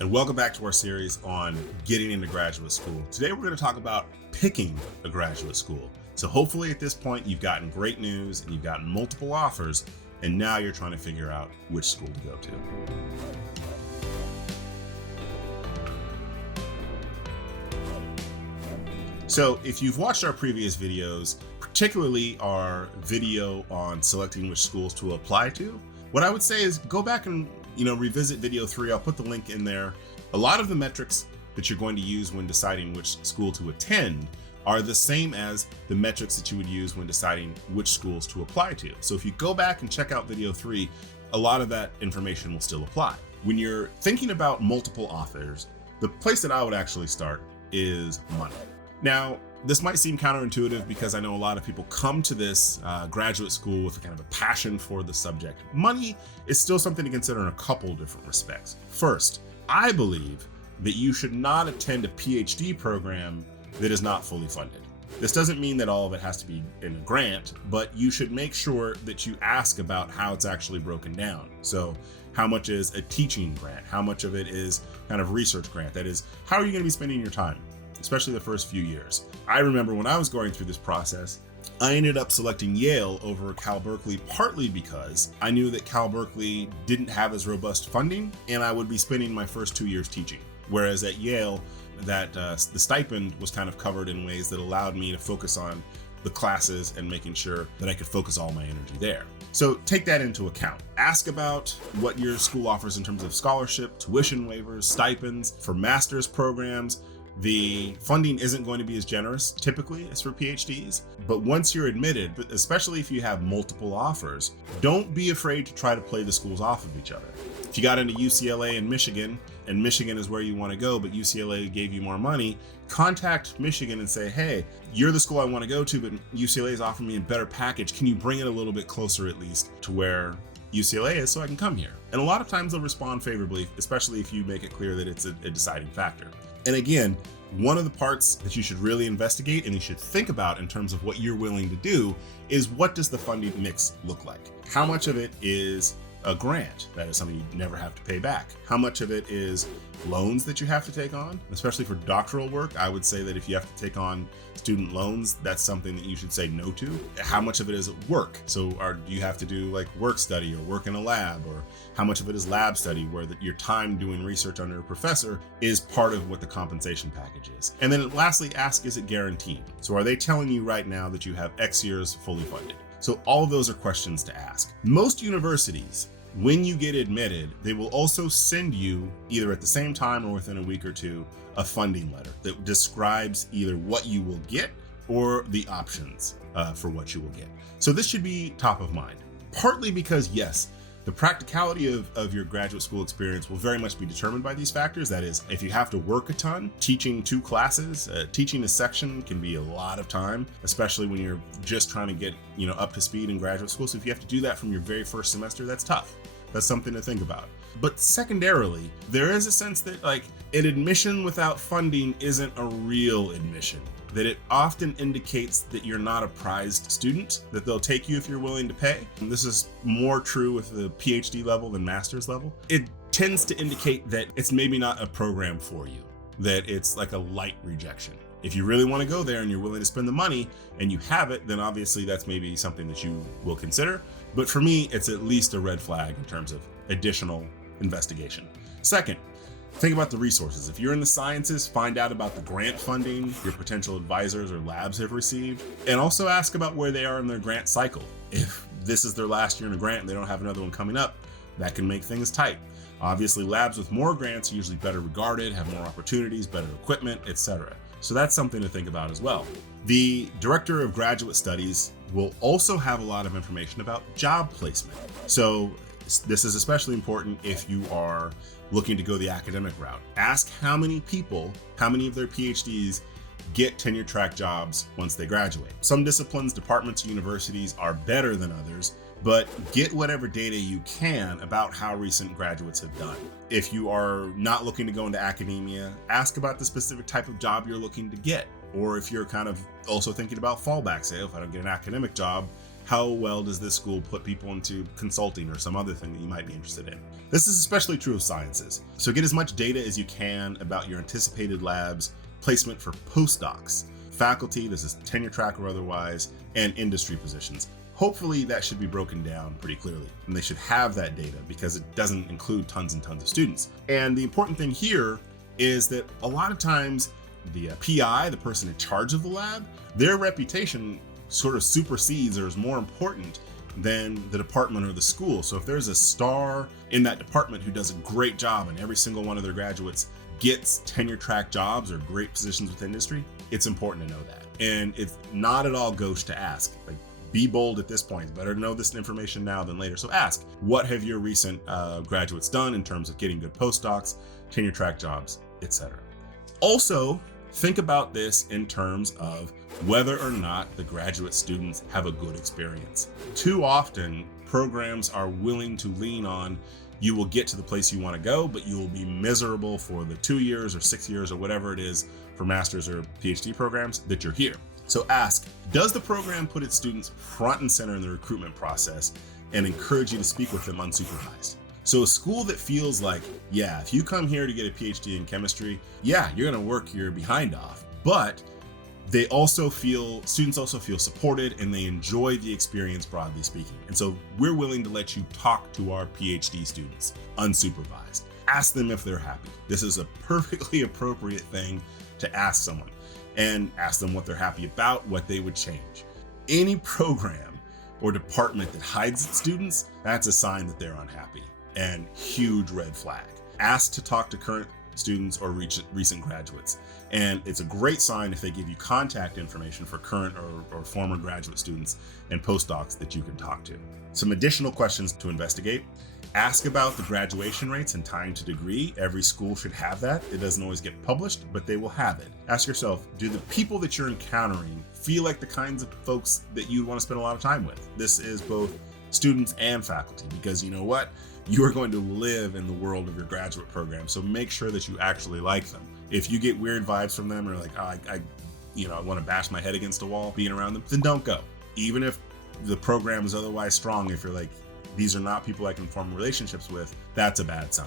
and welcome back to our series on getting into graduate school. Today we're going to talk about picking a graduate school. So hopefully at this point you've gotten great news and you've gotten multiple offers, and now you're trying to figure out which school to go to. So if you've watched our previous videos, particularly our video on selecting which schools to apply to, what I would say is go back and revisit video 3. I'll put the link in there. A lot of the metrics that you're going to use when deciding which school to attend are the same as the metrics that you would use when deciding which schools to apply to. So if you go back and check out video 3, a lot of that information will still apply. When you're thinking about multiple offers, the place that I would actually start is money. Now, this might seem counterintuitive because I know a lot of people come to this graduate school with a kind of a passion for the subject. Money is still something to consider in a couple different respects. First, I believe that you should not attend a PhD program that is not fully funded. This doesn't mean that all of it has to be in a grant, but you should make sure that you ask about how it's actually broken down. So how much is a teaching grant? How much of it is kind of research grant? That is, how are you going to be spending your time, especially the first few years? I remember when I was going through this process, I ended up selecting Yale over Cal Berkeley, partly because I knew that Cal Berkeley didn't have as robust funding and I would be spending my first 2 years teaching. Whereas at Yale, the stipend was kind of covered in ways that allowed me to focus on the classes and making sure that I could focus all my energy there. So take that into account. Ask about what your school offers in terms of scholarship, tuition waivers, stipends. For master's programs, the funding isn't going to be as generous typically as for PhDs, but once you're admitted, especially if you have multiple offers, don't be afraid to try to play the schools off of each other. If you got into UCLA and Michigan is where you want to go, but UCLA gave you more money, contact Michigan and say, hey, you're the school I want to go to, but UCLA is offering me a better package. Can you bring it a little bit closer at least to where UCLA is so I can come here? And a lot of times they'll respond favorably, especially if you make it clear that it's a deciding factor. And again, one of the parts that you should really investigate and you should think about in terms of what you're willing to do is, what does the funding mix look like? How much of it is a grant, that is something you never have to pay back? How much of it is loans that you have to take on? Especially for doctoral work, I would say that if you have to take on student loans, that's something that you should say no to. How much of it is work? So do you have to do like work study or work in a lab? Or how much of it is lab study, where your time doing research under a professor is part of what the compensation package is? And then lastly, ask, is it guaranteed? So are they telling you right now that you have X years fully funded? So all of those are questions to ask. Most universities, when you get admitted, they will also send you, either at the same time or within a week or two, a funding letter that describes either what you will get or the options for what you will get. So this should be top of mind, partly because, yes, the practicality of your graduate school experience will very much be determined by these factors. That is, if you have to work a ton, teaching 2 classes, teaching a section can be a lot of time, especially when you're just trying to get up to speed in graduate school. So if you have to do that from your very first semester, that's tough. That's something to think about. But secondarily, there is a sense that an admission without funding isn't a real admission, that it often indicates that you're not a prized student, that they'll take you if you're willing to pay. And this is more true with the PhD level than master's level. It tends to indicate that it's maybe not a program for you, that it's like a light rejection. If you really want to go there and you're willing to spend the money and you have it, then obviously that's maybe something that you will consider. But for me, it's at least a red flag in terms of additional investigation. Second, think about the resources. If you're in the sciences, find out about the grant funding your potential advisors or labs have received, and also ask about where they are in their grant cycle. If this is their last year in a grant and they don't have another one coming up, that can make things tight. Obviously, labs with more grants are usually better regarded, have more opportunities, better equipment, etc. So that's something to think about as well. The Director of Graduate Studies will also have a lot of information about job placement. So this is especially important if you are looking to go the academic route. Ask how many of their PhDs get tenure track jobs once they graduate. Some disciplines, departments, universities are better than others, but get whatever data you can about how recent graduates have done. If you are not looking to go into academia, ask about the specific type of job you're looking to get. Or if you're kind of also thinking about fallback, say, if I don't get an academic job, How well does this school put people into consulting or some other thing that you might be interested in? This is especially true of sciences. So get as much data as you can about your anticipated labs, placement for postdocs, faculty, this is tenure track or otherwise, and industry positions. Hopefully that should be broken down pretty clearly, and they should have that data because it doesn't include tons and tons of students. And the important thing here is that a lot of times the PI, the person in charge of the lab, their reputation sort of supersedes or is more important than the department or the school. So if there's a star in that department who does a great job and every single one of their graduates gets tenure track jobs or great positions with industry, it's important to know that. And it's not at all gauche to ask. Like, be bold at this point. Better to know this information now than later. So ask, what have your recent graduates done in terms of getting good postdocs, tenure track jobs, etc. Also, think about this in terms of whether or not the graduate students have a good experience. Too often, programs are willing to lean on, you will get to the place you want to go, but you will be miserable for the 2 years or 6 years or whatever it is for master's or PhD programs that you're here. So ask, does the program put its students front and center in the recruitment process and encourage you to speak with them unsupervised? So a school that feels like, yeah, if you come here to get a PhD in chemistry, yeah, you're gonna work your behind off, but students also feel supported and they enjoy the experience, broadly speaking. And so we're willing to let you talk to our PhD students unsupervised. Ask them if they're happy. This is a perfectly appropriate thing to ask someone, and ask them what they're happy about, what they would change. Any program or department that hides its students, that's a sign that they're unhappy, and huge red flag. Ask to talk to current students or recent graduates. And it's a great sign if they give you contact information for current or former graduate students and postdocs that you can talk to. Some additional questions to investigate. Ask about the graduation rates and time to degree. Every school should have that. It doesn't always get published, but they will have it. Ask yourself, do the people that you're encountering feel like the kinds of folks that you want to spend a lot of time with? This is both students and faculty, because you know what? You are going to live in the world of your graduate program, so make sure that you actually like them. If you get weird vibes from them or like, oh, I want to bash my head against a wall being around them, then don't go. Even if the program is otherwise strong, if you're like, these are not people I can form relationships with, that's a bad sign.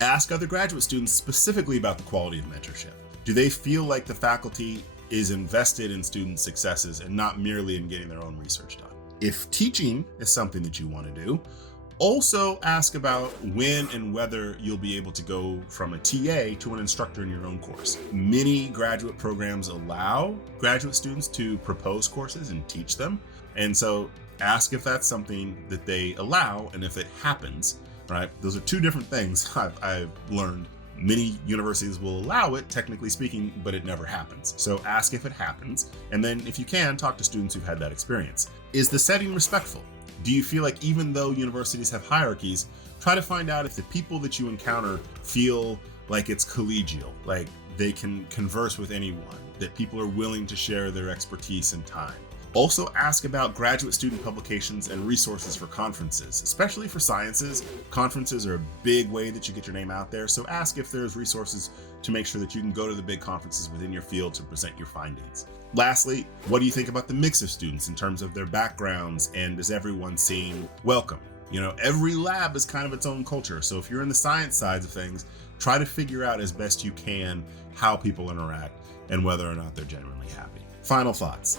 Ask other graduate students specifically about the quality of mentorship. Do they feel like the faculty is invested in student successes and not merely in getting their own research done? If teaching is something that you want to do, also ask about when and whether you'll be able to go from a TA to an instructor in your own course. Many graduate programs allow graduate students to propose courses and teach them. And so ask if that's something that they allow and if it happens, right? Those are two different things I've learned. Many universities will allow it, technically speaking, but it never happens. So ask if it happens. And then if you can, talk to students who've had that experience. Is the setting respectful? Do you feel like even though universities have hierarchies, try to find out if the people that you encounter feel like it's collegial, like they can converse with anyone, that people are willing to share their expertise and time. Also ask about graduate student publications and resources for conferences, especially for sciences. Conferences are a big way that you get your name out there, so ask if there's resources to make sure that you can go to the big conferences within your field to present your findings. Lastly, what do you think about the mix of students in terms of their backgrounds, and does everyone seem welcome? You know, every lab is kind of its own culture, so if you're in the science sides of things, try to figure out as best you can how people interact and whether or not they're genuinely happy. Final thoughts.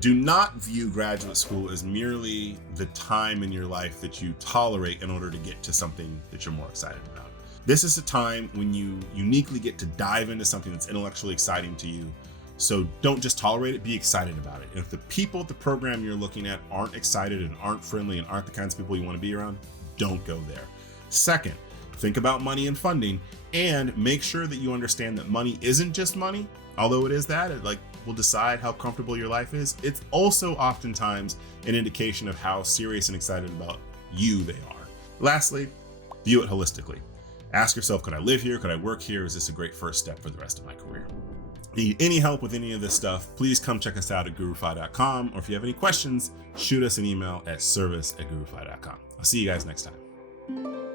Do not view graduate school as merely the time in your life that you tolerate in order to get to something that you're more excited about. This is a time when you uniquely get to dive into something that's intellectually exciting to you. So don't just tolerate it, be excited about it. And if the people at the program you're looking at aren't excited and aren't friendly and aren't the kinds of people you want to be around, don't go there. Second, think about money and funding, and make sure that you understand that money isn't just money, although it is that. It will decide how comfortable your life is. It's also oftentimes an indication of how serious and excited about you they are. Lastly, view it holistically. Ask yourself, could I live here? Could I work here? Is this a great first step for the rest of my career? Need any help with any of this stuff, please come check us out at gurufi.com, or if you have any questions, shoot us an email at service@gurufi.com. I'll see you guys next time.